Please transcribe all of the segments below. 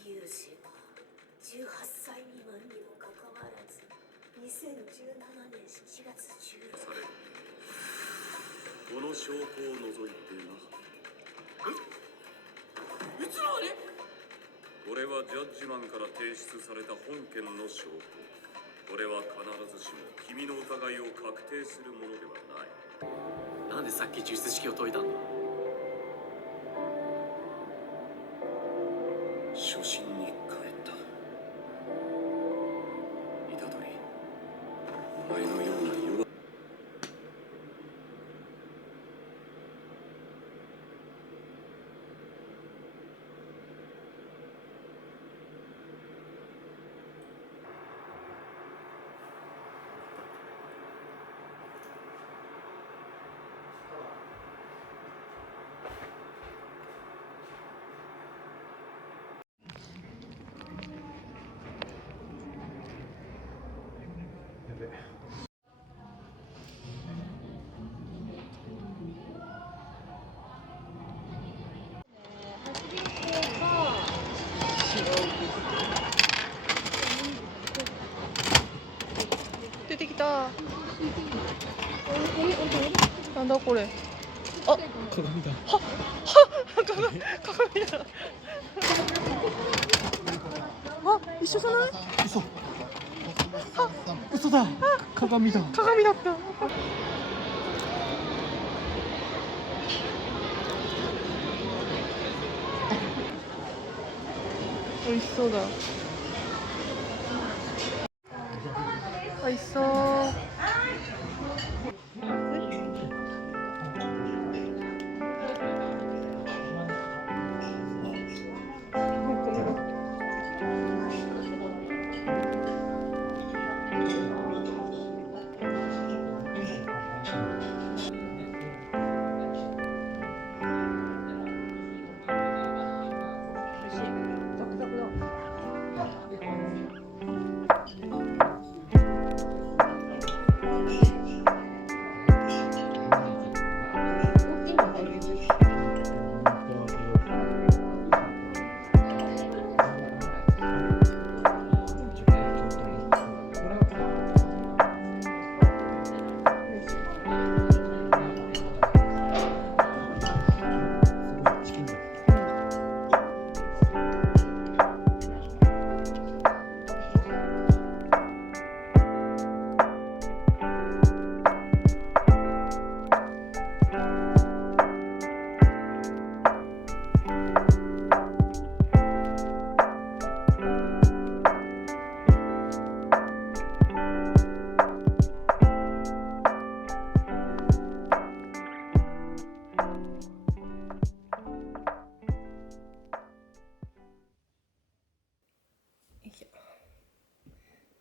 有志は18歳未満にもかかわらず2017年7月16日この証拠を除いてな。いつのあれ？これはジャッジマンから提出された本件の証拠。これは必ずしも君の疑いを確定するものではない。なんでさっき術式を解いたんだ？初心に帰った。虎杖、お前のような弱出てきた。なんだこれ。あ、鏡だ。鏡だ。あ、一緒じゃない？嘘。嘘だ。鏡だ。鏡だった。美味しそうだ。美味しそう。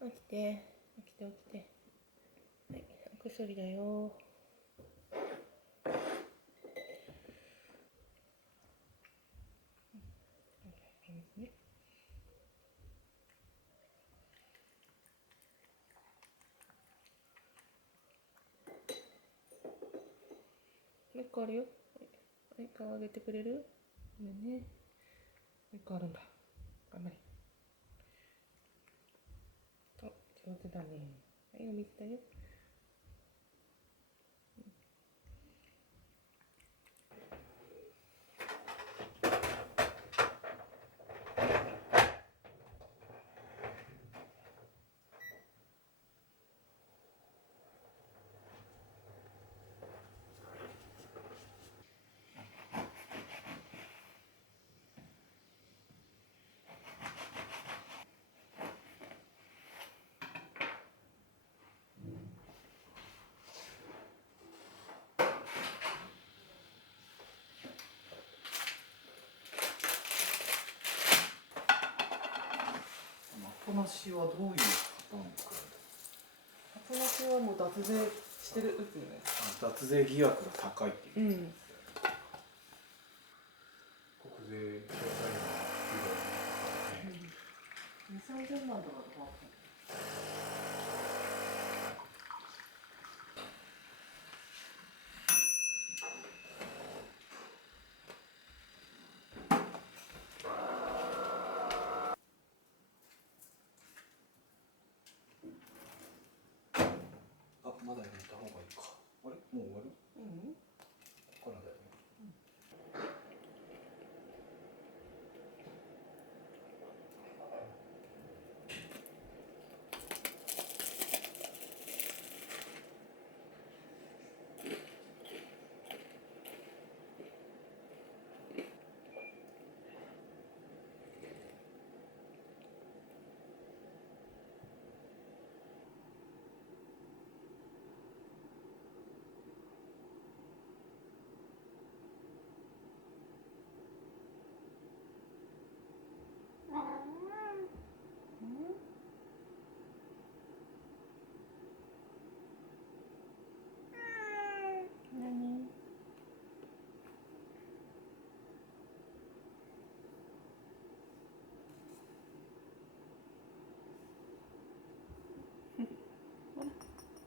起きて、起きて、起きて。はい、お薬だよ。もう一個あるよ。はい、顔上げてくれる？ごめんね。もう一個あるんだ。頑張れ。お、上手だね。はい、お水だよ。アポなしはどういうパターンですか？アポなしはもう脱税してるっていうね。脱税疑惑が高いっていう。国税調査員の2、3000万とか。あれもう終わり？うんここからだよね。何ほら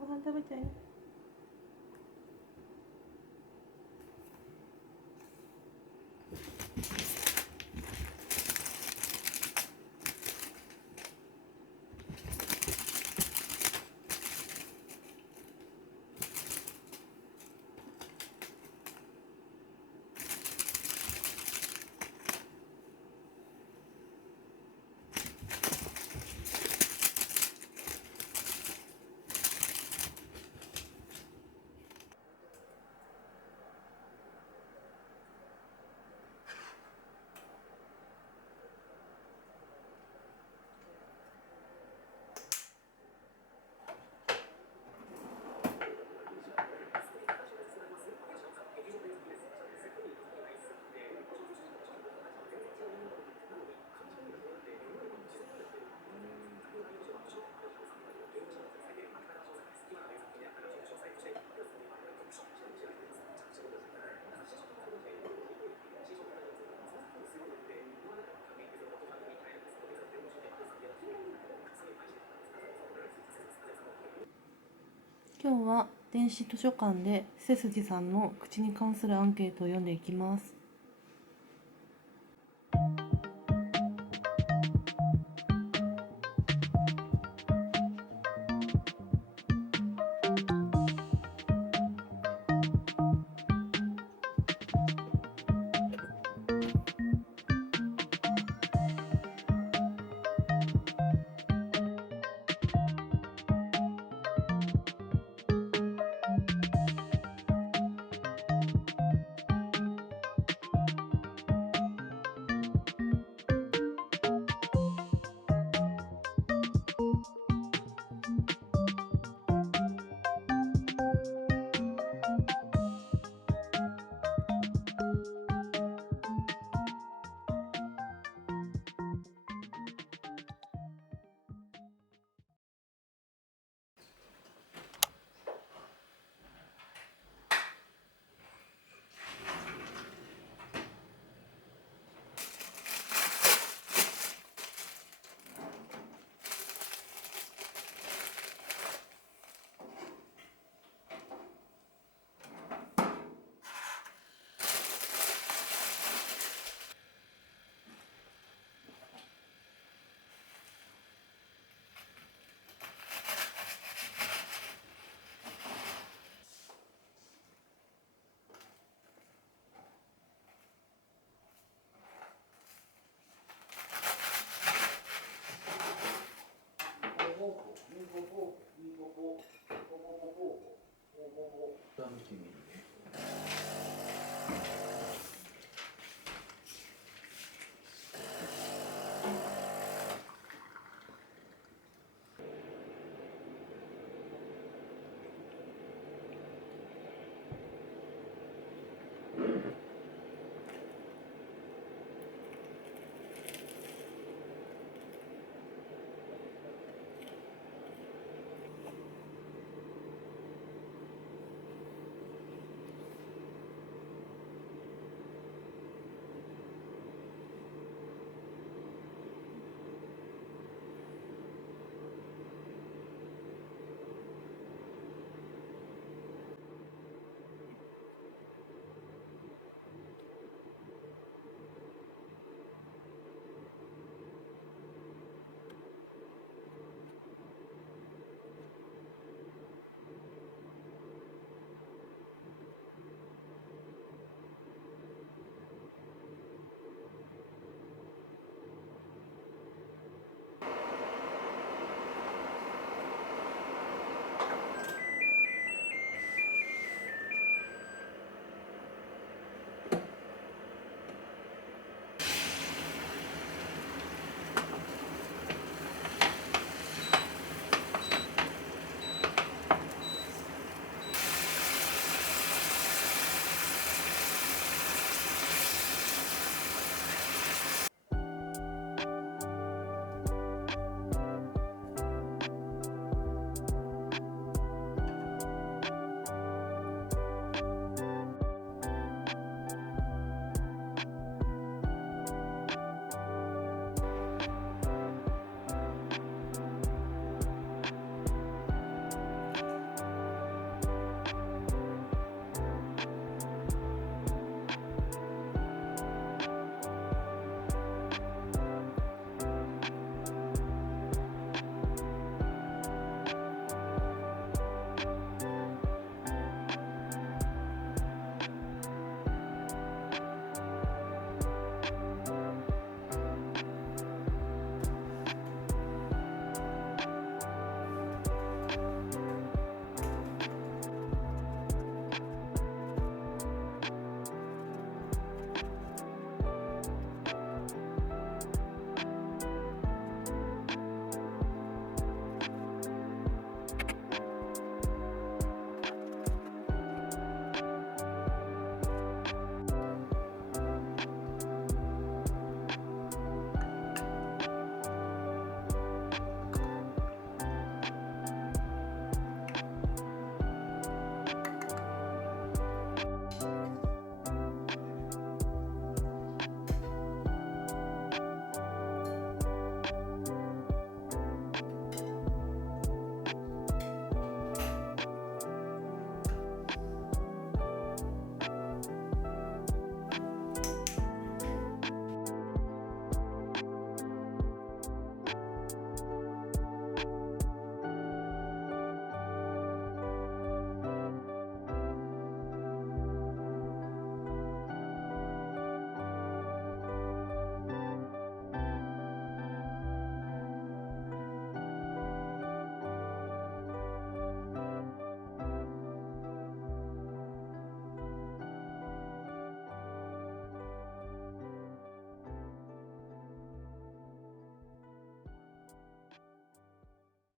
ご飯食べちゃいな。今日は電子図書館で背筋さんの口に関するアンケートを読んでいきます。見てみるね。